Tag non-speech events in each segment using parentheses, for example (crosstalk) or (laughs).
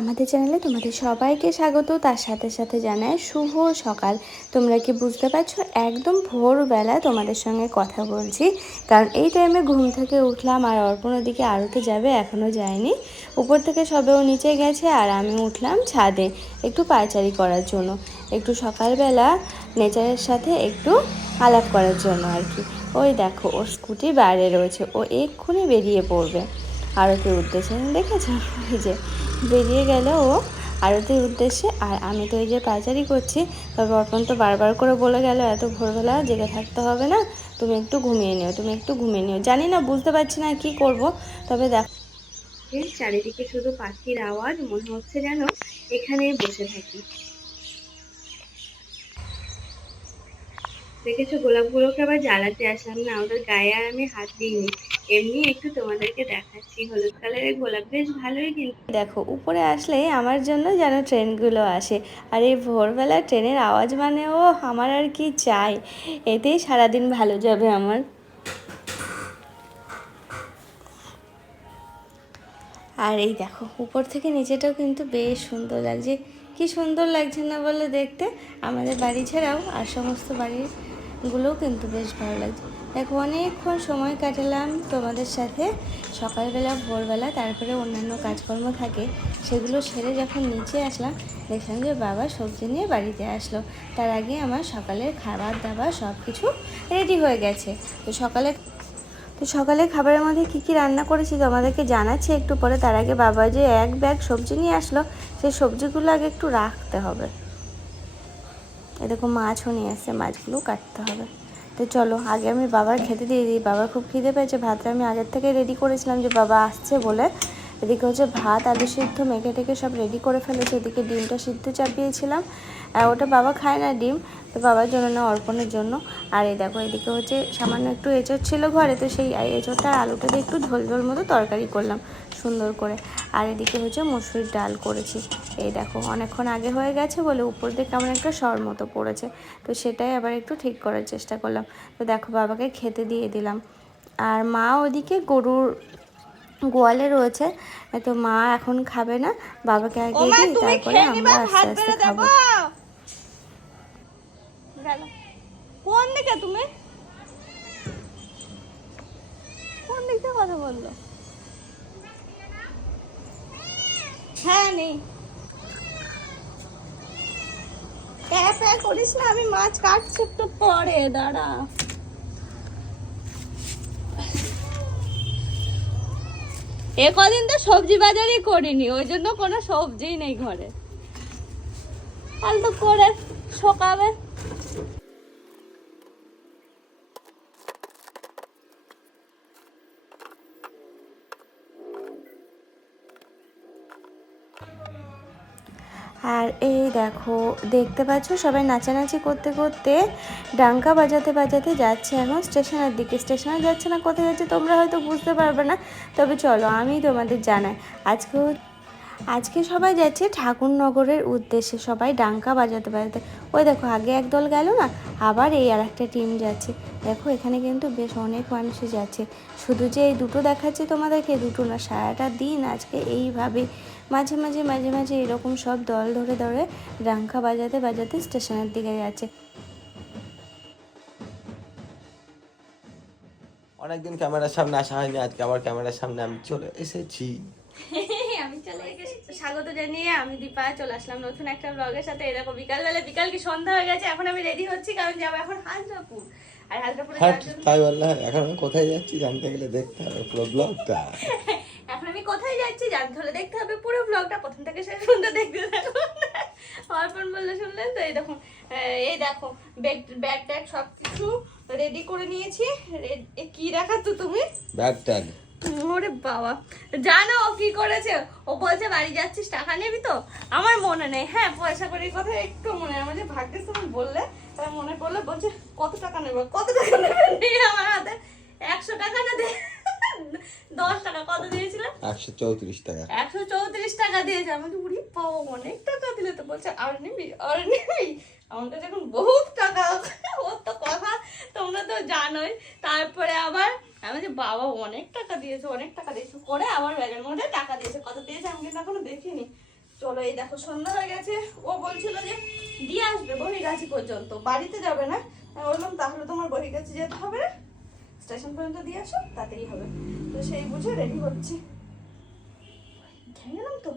আমাদের চ্যানেলে তোমাদের সবাইকে স্বাগত। তার সাথে সাথে জানায় শুভ সকাল। তোমরা কি বুঝতে পারছ? একদম ভোরবেলা তোমাদের সঙ্গে কথা বলছি। কারণ এই টাইমে ঘুম থেকে উঠলাম আর অর্পণ ওদিকে আড়তে যাবে এখনও যায়নি। উপর থেকে সবেও নিচে গেছে আর আমি উঠলাম ছাদে একটু পায়চারি করার জন্য। একটু সকালবেলা নেচারের সাথে একটু আলাপ করার জন্য আর কি। ওই দেখো, ওর স্কুটি বাইরে রয়েছে। ও এক্ষুনি বেরিয়ে পড়বে। আরতির উদ্দেশ্যে। দেখেছ? এই যে বেরিয়ে গেল ও আরতির উদ্দেশ্যে। আর আমি তো এই যে পাচারি করছি তবে অর্পণ তো বারবার করে বলে গেল, এত ভোরবেলা জেগে থাকতে হবে না, তুমি একটু ঘুমিয়ে নিও, তুমি একটু ঘুমিয়ে নিও। জানি না, বুঝতে পারছি না কি করব, তবে দেখো। চারিদিকে শুধু পাখির আওয়াজ, মনে হচ্ছে যেন এখানেই বসে থাকি। দেখেছ, গোলাপগুলোকে আবার জ্বালাতে আসলাম না, ওদের গায়ে আর আমি হাত দিইনি। এমনি একটু তোমাদেরকে দেখাচ্ছি, হলুদ কালারের গোলাপ বেশ ভালোই কিন্তু। দেখো, উপরে আসলে আমার জন্য যেন ট্রেনগুলো আসে, আর এই ভোরবেলা ট্রেনের আওয়াজ মানে ও আমার আর কি চাই, এতেই সারাদিন ভালো যাবে আমার। আর এই দেখো, উপর থেকে নিচেটাও কিন্তু বেশ সুন্দর লাগছে, কি সুন্দর লাগছে না বলে দেখতে, আমাদের বাড়ি ছাড়াও আর সমস্ত বাড়িগুলোও কিন্তু বেশ ভালো লাগছে। দেখো, অনেকক্ষণ সময় কাটালাম তোমাদের সাথে। সকালবেলা, ভোরবেলা, তারপরে অন্যান্য কাজকর্ম থাকে, সেগুলো সেরে যখন নিচে আসলাম, দেখলাম যে বাবা সবজি নিয়ে বাড়িতে আসলো। তার আগে আমার সকালের খাবার দাবার সব কিছু রেডি হয়ে গেছে। তো সকালে তো সকালে খাবারের মধ্যে কী কী রান্না করেছি তোমাদেরকে জানাচ্ছি একটু পরে। তার আগে বাবা যে এক ব্যাগ সবজি নিয়ে আসলো, সেই সবজিগুলো আগে একটু রাখতে হবে। এরকম মাছও নিয়ে আসছে মাছগুলো কাটতে হবে। তো চলো, আগে আমি বাবার খেতে দিয়ে দিই। বাবার খুব খিদে পেয়েছে, ভাতটা আমি আগের থেকে রেডি করেছিলাম যে বাবা আসছে বলে। এদিকে হচ্ছে ভাত, আলু সিদ্ধ মেখে টেকে সব রেডি করে ফেলেছে। এদিকে ডিমটা সিদ্ধ চাপিয়েছিলাম। আর ওটা বাবা খায় না ডিম তো বাবার জন্য না অর্পণের জন্য। আর এই দেখো এদিকে হচ্ছে সামান্য একটু এঁচড় ছিল ঘরে তো সেই এঁচড়টা আর আলুটা দিয়ে একটু ঝোল ঝোল মতো তরকারি করলাম সুন্দর করে। আর এদিকে হচ্ছে মসুরির ডাল করেছি। এই দেখো অনেকক্ষণ আগে হয়ে গেছে বলে উপর দিয়ে কেমন একটা সর মতো পড়েছে। তো সেটাই আবার একটু ঠিক করার চেষ্টা করলাম। তো দেখো বাবাকে খেতে দিয়ে দিলাম। আর মা ওদিকে গরুর গোয়ালে রয়েছে তো মা এখন খাবে না। বাবাকে আগে দিই তারপরে আমরা আস্তে আস্তে খাব। কোন দিকে তুমি? কোন দিক থেকে কথা বলল? হ্যাঁ নেই। করিস না, আমি মাছ কাটছি একটু পরে, দাঁড়া। এ কদিন তো সবজি বাজারই করিনি, ওই জন্য কোনো সবজিই নেই ঘরে। কাল তো করে শোকাবে আর এই দেখো, দেখতে পাচ্ছ সবাই নাচানাচি করতে করতে ডাঙ্কা বাজাতে বাজাতে যাচ্ছে এখন। স্টেশনের দিকে, স্টেশনে যাচ্ছে না, কোথায় যাচ্ছে তোমরা হয়তো বুঝতে পারবে না। তবে চলো, আমি তোমাদের জানাই। আজকে আজকে সবাই যাচ্ছে ঠাকুরনগরের উদ্দেশ্যে, সবাই ডাঙ্কা বাজাতে বাজাতে। ওই দেখো, আগে একদল গেল না, আবার এই আর একটা টিম যাচ্ছে। দেখো, এখানে কিন্তু বেশ অনেক মানুষই যাচ্ছে। শুধু যে এই দুটো দেখাচ্ছে তোমাদেরকে দুটো না, সারাটা দিন আজকে এইভাবে মাঝে মাঝে মাঝে মাঝে এরকম সব দল ধরে ধরে ডাঙ্কা বাজাতে বাজাতে স্টেশনের দিকে যাচ্ছে। অনেকদিন ক্যামেরার সামনে আসা হয়নি আজকে আবার ক্যামেরার সামনে আমি চলে এসেছি। (laughs) আমি চলে গেছি স্বাগত জানিয়ে আমি দীপা চলে আসলাম নতুন একটা ব্লগের সাথে। এরকম বিকালবেলা বিকাল কি সন্ধ্যা হয়ে গেছে এখন আমি রেডি হচ্ছি কারণ যাব এখন হাজরাপুর। আর হাজরাপুরে হ্যাঁ তাই বললে এখন আমি কোথায় যাচ্ছি জানতে গেলে দেখতে হবে পুরো ব্লগটা (laughs) এখন আমি কোথায় যাচ্ছি জানতে হলে দেখতে হবে পুরো ব্লগটা প্রথম থেকে শেষ পর্যন্ত দেখতে অর্পণ বললে শুনলেন তো? এই দেখুন আহ, এই দেখো ব্যাগ ব্যাগ ট্যাগ সব কিছু রেডি করে নিয়েছি। কি দেখাচ্ছ তুমি? ব্যাগ ট্যাগ ওরে বাবা। জানো ও কি করেছে? ও বলছে বাড়ি যাচ্ছিস টাকা নিবি তো? আমার মনে নেই। হ্যাঁ পয়সা করির কথা একটু মনে আমার যে ভাগ্যের তুমি বললে তার মনে পড়লে বলছে কত টাকা নেব? কত টাকা নেবে? আমার হাতে একশো টাকা না দে। দশ টাকা। কত একশো চৌত্রিশ টাকা। একশো চৌত্রিশ টাকা দিয়েছে। উড়ি অনেক টাকা দিলে তো। বলছে আর নিবি আর নিবি আমার কাছে এখন বহুত টাকা। ওর তো কথা তোমরা তো জানোই। তারপরে আবার আমি যে বাবা অনেক টাকা দিয়েছে অনেক টাকা দিয়েছে। করে আবার ব্যাগের মধ্যে টাকা দিয়েছে। কত দিয়েছে আমি কিন্তু এখনও দেখিনি। চলো এই দেখো সন্ধ্যা হয়ে গেছে। ও বলছিল যে দিয়ে আসবে বহিগাছি পর্যন্ত। বাড়িতে যাবে না? আমি বললাম তাহলে তোমার বহিগাছি যেতে হবে? স্টেশন পর্যন্ত দিয়ে আসো তাতেই হবে। তো সেই বুঝে রেডি হচ্ছি। গেলাম তো?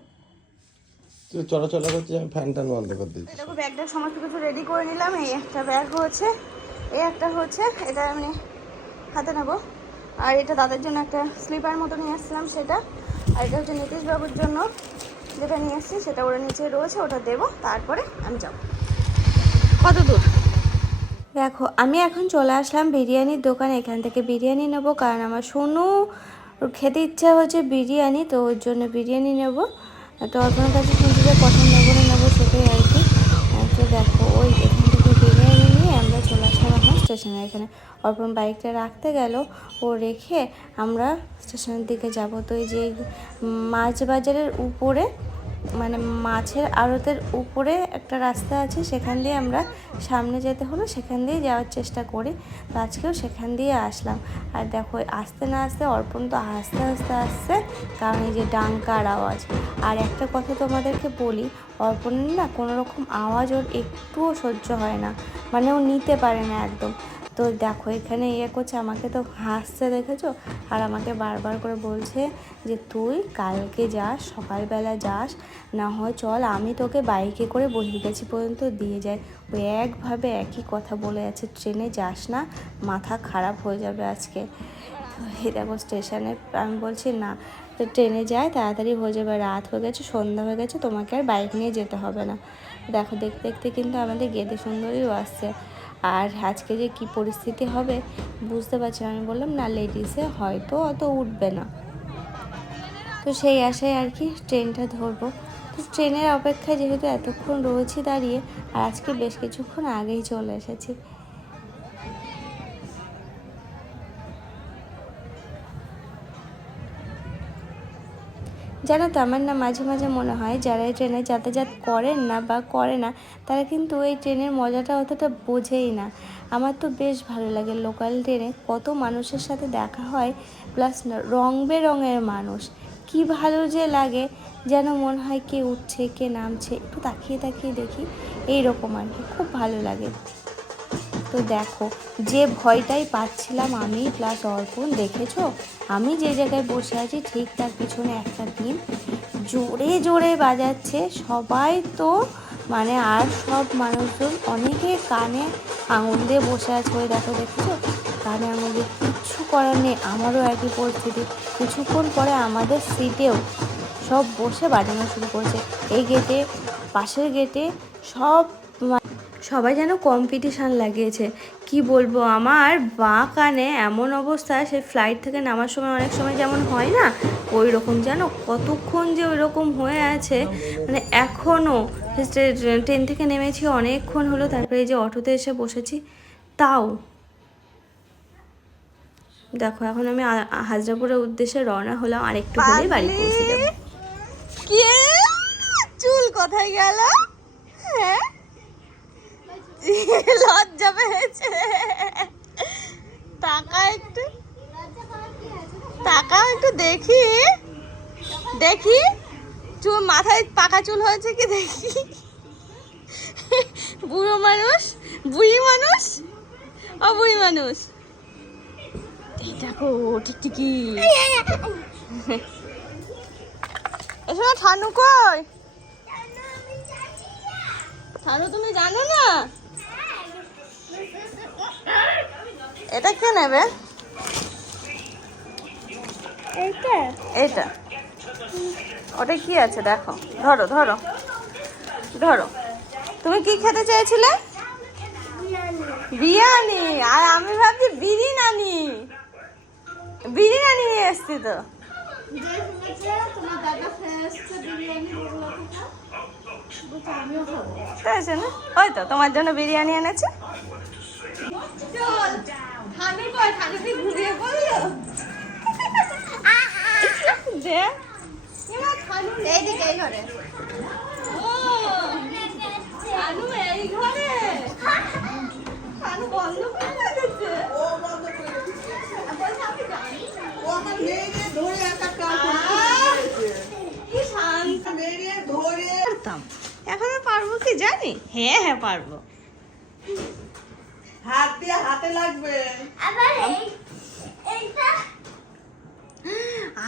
তুই চলাচলা করছিস আমি ফ্যান ট্যান বন্ধ করে দিচ্ছি। দেখো ব্যাগটা সমস্ত কিছু রেডি করে নিলাম। এই একটা ব্যাগ হচ্ছে এই একটা হচ্ছে এটা আমি হাতে নেব। আর এটা দাদার জন্য একটা স্লিপার মতো নিয়ে আসছিলাম সেটা। আর এটা হচ্ছে নীতিশ বাবুর জন্য যেটা নিয়ে এসেছি সেটা ওরা নিচে রয়েছে ওটা দেবো। তারপরে আমি যাব। কত দূর? দেখো, আমি এখন চলে আসলাম বিরিয়ানির দোকানে। এখান থেকে বিরিয়ানি নেব, কারণ আমার সোনু খেতে ইচ্ছা হচ্ছে বিরিয়ানি, তো ওর জন্য বিরিয়ানি নেব। তো আপনার কাছে শুনছি যে পছন্দ করে নেব সেটাই আর কি। তো দেখো, ওই এখান থেকে বিরিয়ানি নিয়ে আমরা চলে আসলাম এখন স্টেশনে। এখানে অর্পণ বাইকটা রাখতে গেল, ও রেখে আমরা স্টেশনের দিকে যাব। তো এই যে মাছ বাজারের উপরে মানে মাছের আড়তের উপরে একটা রাস্তা আছে, সেখান দিয়ে আমরা সামনে যেতে হলো, সেখান দিয়ে যাওয়ার চেষ্টা করি। তো আজকেও সেখান দিয়ে আসলাম। আর দেখো, আসতে না আসতে অর্পণ তো আস্তে আস্তে আসছে, কারণ এই যে ডাঙ্কার আওয়াজ। আর একটা কথা তোমাদেরকে বলি, অর্পণের না কোনো রকম আওয়াজ ওর একটুও সহ্য হয় না। মানে ও নিতে পারে না একদম। তো দেখো, এখানে ইয়ে করছে, আমাকে তো হাসছে দেখেছ? আর আমাকে বারবার করে বলছে যে, তুই কালকে যাস, সকালবেলা যাস, না হয় চল, আমি তোকে বাইকে করে বহির্গেছি পর্যন্ত দিয়ে যাই। ওই একভাবে একই কথা বলে যাচ্ছে ট্রেনে যাস না, মাথা খারাপ হয়ে যাবে আজকে। এই দেখো, স্টেশনে আমি বলছি, না, তো ট্রেনে যায় তাড়াতাড়ি হয়ে যাবে, রাত হয়ে গেছে, সন্ধ্যা হয়ে গেছে, তোমাকে আর বাইক নিয়ে যেতে হবে না। দেখো, দেখতে দেখতে কিন্তু আমাদের গেদে সুন্দরীও আসছে। আর আজকে যে কি পরিস্থিতি হবে বুঝতে পারছি। আমি বললাম, না লেডিসে হয়তো অত উঠবে না। তো সেই আশায় আর কি ট্রেনটা ধরবো। তো ট্রেনের অপেক্ষায় যেহেতু এতক্ষণ রয়েছি দাঁড়িয়ে, আর আজকে বেশ কিছুক্ষণ আগেই চলে এসেছি। জানো তো আমার না মাঝে মাঝে মনে হয়, যারা এই ট্রেনে যাতায়াত করেন না বা করে না, তারা কিন্তু এই ট্রেনের মজাটা অতটা বোঝেই না। আমার তো বেশ ভালো লাগে লোকাল ট্রেনে কত মানুষের সাথে দেখা হয়, প্লাস রং বেরঙের মানুষ। কি ভালো যে লাগে, যেন মনে হয় কে উঠছে, কে নামছে, একটু তাকিয়ে তাকিয়ে দেখি এই রকম আর কি, খুব ভালো লাগে। তো দেখো, যে ভয়টাই পাচ্ছিলাম আমি প্লাস অর্পণ, দেখেছ? আমি যে জায়গায় বসে আছি ঠিক তার পিছনে একটা ডিম জোরে জোরে বাজাচ্ছে। সবাই তো মানে আর সব মানুষজন অনেকে কানে আঙুল দিয়ে বসে আছে ওই দেখো, দেখেছ? কানে আঙুল দিয়ে কিচ্ছু করার নেই, আমারও একই পরিস্থিতি। কিছুক্ষণ পরে আমাদের সিটেও সব বসে বাজানো শুরু করছে। এই গেটে পাশের গেটে সব সবাই যেন কম্পিটিশান লাগিয়েছে। কি বলব আমার বাঁ কানে এমন অবস্থা সে ফ্লাইট থেকে নামার সময় অনেক সময় যেমন হয় না ওই রকম যেন কতক্ষণ যে ওই রকম হয়ে আছে। মানে এখনও ট্রেন থেকে নেমেছি অনেকক্ষণ হলো তারপরে এই যে অটোতে এসে বসেছি তাও। দেখো এখন আমি হাজরাপুরের উদ্দেশ্যে রওনা হলাম আর একটু হলেই বাড়ি পৌঁছে যাব। চুল কোথায় গেল? হ্যাঁ? (laughs) লজ্জা পেয়েছে। টাকা একটু টাকা একটু দেখি। দেখি, চুল, মাথায় পাকা চুল হয়েছে কি দেখি? বুড়ো মানুষ, বুড়ি মানুষ ও বুড়ি মানুষ দেখো টিকটিকি এসো না ঠানু কই? ঠানু তুমি জানো না? এটা কে নেবে? এইটা? ওটা কি আছে? দেখো। ধরো ধরো। ধরো। তুমি কি খেতে চেয়েছিলে? বিরিয়ানি। আর আমি ভাবছি বিরিয়ানি। বিরিয়ানি নিয়ে এসছি তো। না? ওই তো তোমার জন্য বিরিয়ানি এনেছে। এই ঘরে। ও খানু এই ঘরে। খানু বন্ধ করে রেখেছে। ও বন্ধ করে ও আমার মেয়ে ধরে একটা কাজ কি শান্ত। মেরে ধরে কি জানি? হ্যাঁ হ্যাঁ পারব। হাত দিয়ে হাতে লাগবে। আবার এই এইটা?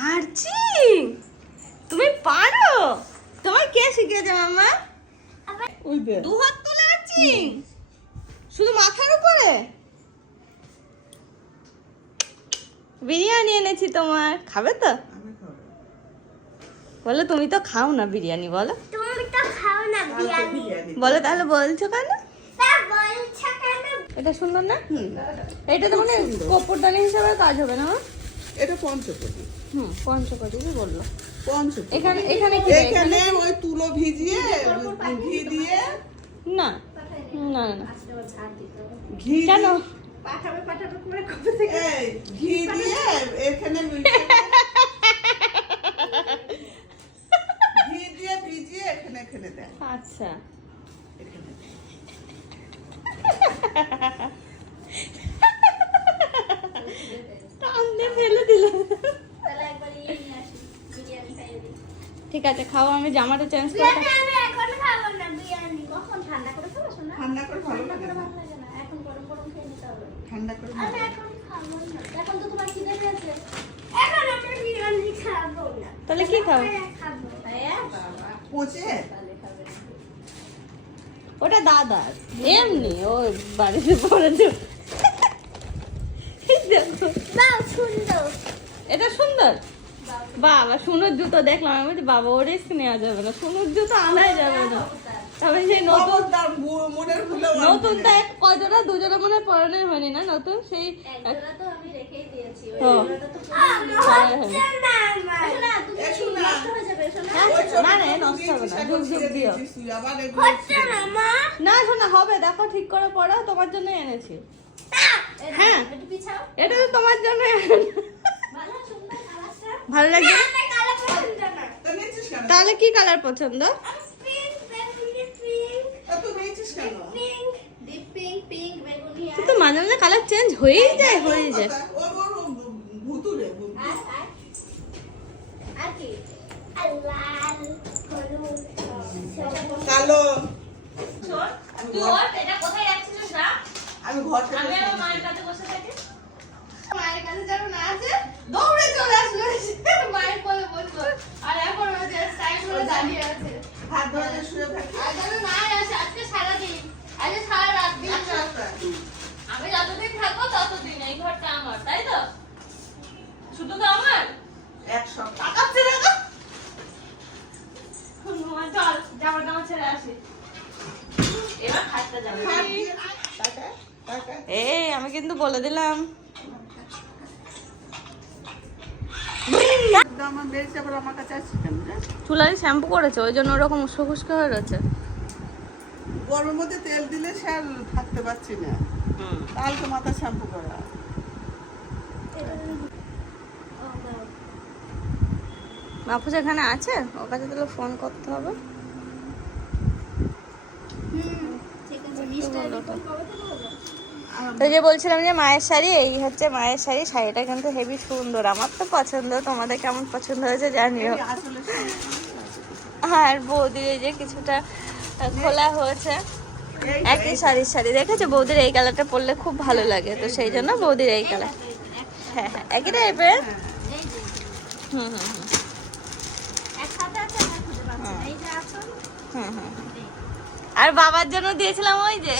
আরচি তুমি পারো। তোমার কে শিখিয়েছে মামা ওই দে। দু হাত তুলে আছি শুধু মাথার উপরে? বিরিয়ানি এনেছি তোমার। খাবে তো? আমি বলো তুমি তো খাও না বিরিয়ানি বলো। তুমি তো খাও না বিরিয়ানি। বলো তাহলে বলছো কেন? এটা সুন্দর না? এটা তো মানে কপুরদানি হিসাবে কাজ হবে না মা? এটা পঞ্চকোটি। হুম পঞ্চকটি বলল? পঞ্চকোটি। এখানে এখানে কি এখানে ওই তুলো ভিজিয়ে ঘি দিয়ে না না না না। ঘি কেন? দিয়ে- এই, ঘি দিয়ে এখানে (laughs) ঘি দিয়ে ভিজিয়ে এখানে এখানে দেয়। আচ্ছা এখানে টানতে ফেলে দিল খাও আমি জামাটা চেঞ্জ করে এখন খাব না বিরিয়ানি। কখন? ঠান্ডা করে খাব শোনা? ঠান্ডা করে ভালো লাগে না। ভালো লাগে না এখন গরম গরম খেয়ে নিতে হবে। ঠান্ডা করে আমি এখন খাব না। এখন তো তোমার খিদে পেয়েছে। এখন আমি বিরিয়ানি খাব না। তাহলে কি খাও? খাব। পচে? ওটা দাদা এমনি ও বাড়িতে এই দেখো এটা সুন্দর। বাবা সুনোর জুতো দেখলাম আমি বলছি বাবা ও রিস্ক নেওয়া যাবে না সুনোর জুতো আনাই যাবে না। তবে সেই নতুন নতুন না। তা এক কজোড়া দুজোড়া মনে হয় পরানোই হয়নি না নতুন? সেই না, শোনা হবে দেখো ঠিক করে পড়ো তোমার জন্য এনেছি। হ্যাঁ। এটা তো তোমার জন্য। ভালো কেন? তাহলে কি কালার পছন্দ? তা মাঝে মাঝে কালার চেঞ্জ হয়েই যায় হয়ে যায়। কালো। আমি ঘর থেকে আমি আমার মায়ের কাছে বসে থাকি। মায়ের কাছে যেন না আছে দৌড়ে চলে আসলো মায়ের কোলে বসল। আর এখন ওই যে স্টাইল করে দাঁড়িয়ে আছে। হাত ধরে শুয়ে থাকি। আর যেন না আসে আজকে সারাদিন আজকে সারা রাত দিন। আমি যতদিন থাকব ততদিন এই ঘরটা আমার তাই তো? শুধু তো আমার? এক সপ্তাহ। তাকাচ্ছে দেখো। চল জামা টামা ছেড়ে আসি। এবার খাটতে যাবে টাকা টাকা এই আমি কিন্তু বলে দিলাম। আমার মেয়ে আবার আমার কাছে আসছে কেন? চুলারি শ্যাম্পু করেছে ওই জন্য ওরকম উস্কো খুস্কো হয়ে রয়েছে। গরমের মধ্যে তেল দিলে সে আর থাকতে পারছি না। কালকে মাথা শ্যাম্পু করা। বাপু এখানে আছে ওর কাছে তাহলে ফোন করতে হবে। হুম, ঠিক আছে, তো। যে বলছিলাম যে মায়ের শাড়ি, এই হচ্ছে মায়ের শাড়ি। শাড়িটা কিন্তু হেভি সুন্দর। আমার তো পছন্দ। তোমাদের কেমন পছন্দ হয়েছে জানিও। আর বৌদির এই যে কিছুটা খোলা হয়েছে। একই শাড়ির শাড়ি। দেখেছ? বৌদির এই কালারটা পরলে খুব ভালো লাগে। তো সেই জন্য বৌদির এই কালার। হ্যাঁ হ্যাঁ একই টাইপের হুম হুম হুম। আর বাবার জন্য দিয়েছিলাম ওই যে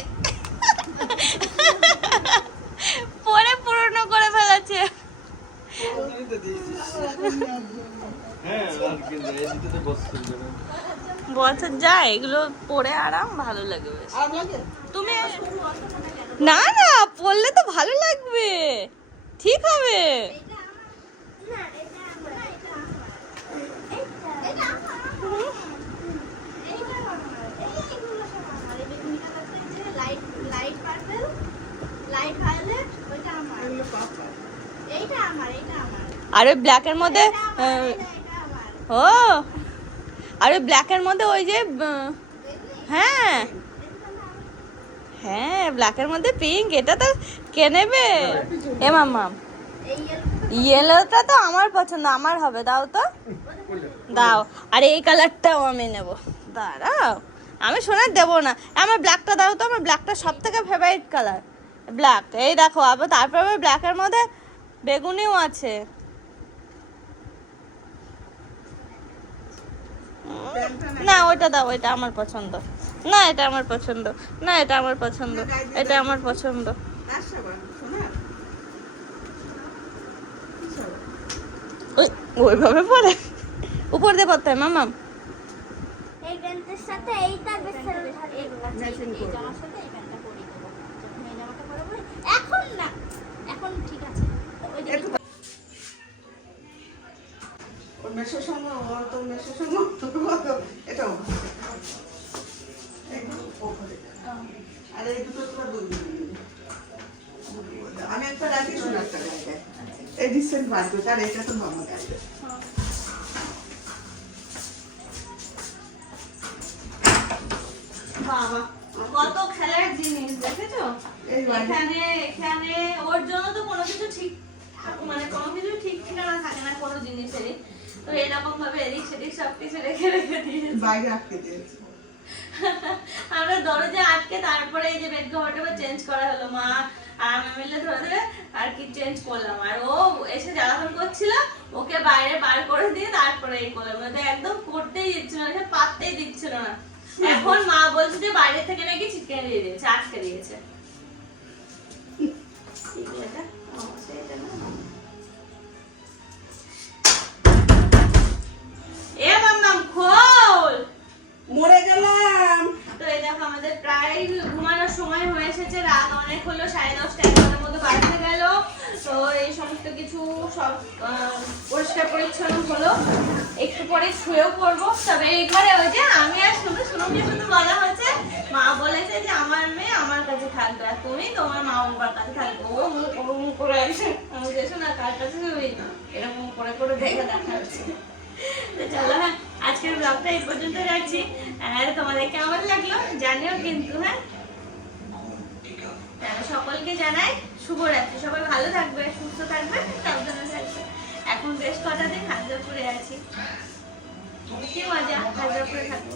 পরে পুরনো ফেলেছে বছর যায় এগুলো পরে আরাম, ভালো লাগে বেশ আর লাগে তুমি না না, পড়লে তো ভালো লাগবে। ঠিক হবে না, এটা আমার, এটা আমার। এইটা, এটা আমার। এইটা আমার। এইগুলো সব আমার। এই বেগুনি কালারটা এই যে light light purple light violet ওইটা আমার এগুলো পাপা এইটা আমার এইটা আমার আর ওই ব্ল্যাকের মধ্যে ও, আর ওই ব্ল্যাকের মধ্যে ওই যে হ্যাঁ হ্যাঁ ব্ল্যাকের মধ্যে পিঙ্ক এটা তো কে নেবে? এ এই ইয়েলোটা তো আমার পছন্দ, আমার হবে, দাও তো, দাও, আর এই কালারটাও আমি নেব, দাঁড়াও, আমি সোনার দেবো না, আমার ব্ল্যাকটা দাও তো, আমার ব্ল্যাকটা সব থেকে ফেভারিট কালার ব্ল্যাক এই দেখো, আবার তারপর আবার ব্ল্যাকের মধ্যে বেগুনিও আছে না, ওইটা দাও, ওইটা আমার পছন্দ। না, এটা আমার পছন্দ। না, এটা আমার পছন্দ। এটা আমার পছন্দ। ওইভাবে পরে। উপর দিয়ে পড়তে হয়, মামাম। এই প্যান্টের সাথে এইটা বেশ ওই যে একটু ওর সঙ্গে ওর তো মেসোর সঙ্গে এটাও আর এই দুটো তোরা দুই আমি একটা রাখি শোনো এই রিসেন্ট করছে আর এটা তো মামা গায়ে বাবা কত খেলার জিনিস দেখেছ? এখানে এখানে ওর জন্য তো কোনো কিছু ঠিক মানে কোনো কিছু ঠিক ঠিকানা থাকে না কোনো জিনিসেরই। তো এরকম ভাবে এদিক সেদিক সব কিছু রেখে রেখে দিয়েছে। বাইরে আটকে দিয়েছে। (laughs) আমরা দরজা আটকে তারপরে এই যে বেড কভারটা চেঞ্জ করা হলো মা আর আমি মিলে ধরে ধরে আর কি চেঞ্জ করলাম। আর ও এসে জ্বালাতন করছিল ওকে বাইরে বার করে দিয়ে তারপরে এই করলাম। ওদের একদম করতেই দিচ্ছিল না সে পাততেই দিচ্ছিল না। এখন মা বলছে যে বাইরে থেকে নাকি চিকেন দিয়ে দিয়েছে আটকে দিয়েছে। কি এটা? মরে গেলাম। তো এই দেখো আমাদের প্রায় ঘুমানোর সময় হয়ে এসেছে, রাত অনেক হলো, সাড়ে দশটা, এগারোটার মতো বাড়তে গেল। তো এই সমস্ত কিছু সব পরিষ্কার পরিচ্ছন্ন হলো। একটু পরে শুয়েও পড়ব। তবে ঘরে ওই যে আমি আর শুধু শুনুকে শুধু বলা হচ্ছে মা বলেছে যে আমার মেয়ে আমার কাছে থাকবে আর তুমি তোমার মা বাবার কাছে থাকবে। ও মুখ ওরকম করে আছে আমি না, কার কাছে এরকম করে করে দেখে দেখা হচ্ছে। তো চলো হ্যাঁ আজকের ব্লগটা এই পর্যন্ত রাখছি। আর তোমাদের কেমন লাগল জানিও কিন্তু হ্যাঁ? সকলকে জানাই শুভরাত্রি। সবাই ভালো থাকবে, সুস্থ থাকবে থাকবে। এখন বেশ কটা দিন হাজারপুরে আছি। কি মজা, হাজারপুরে থাকব।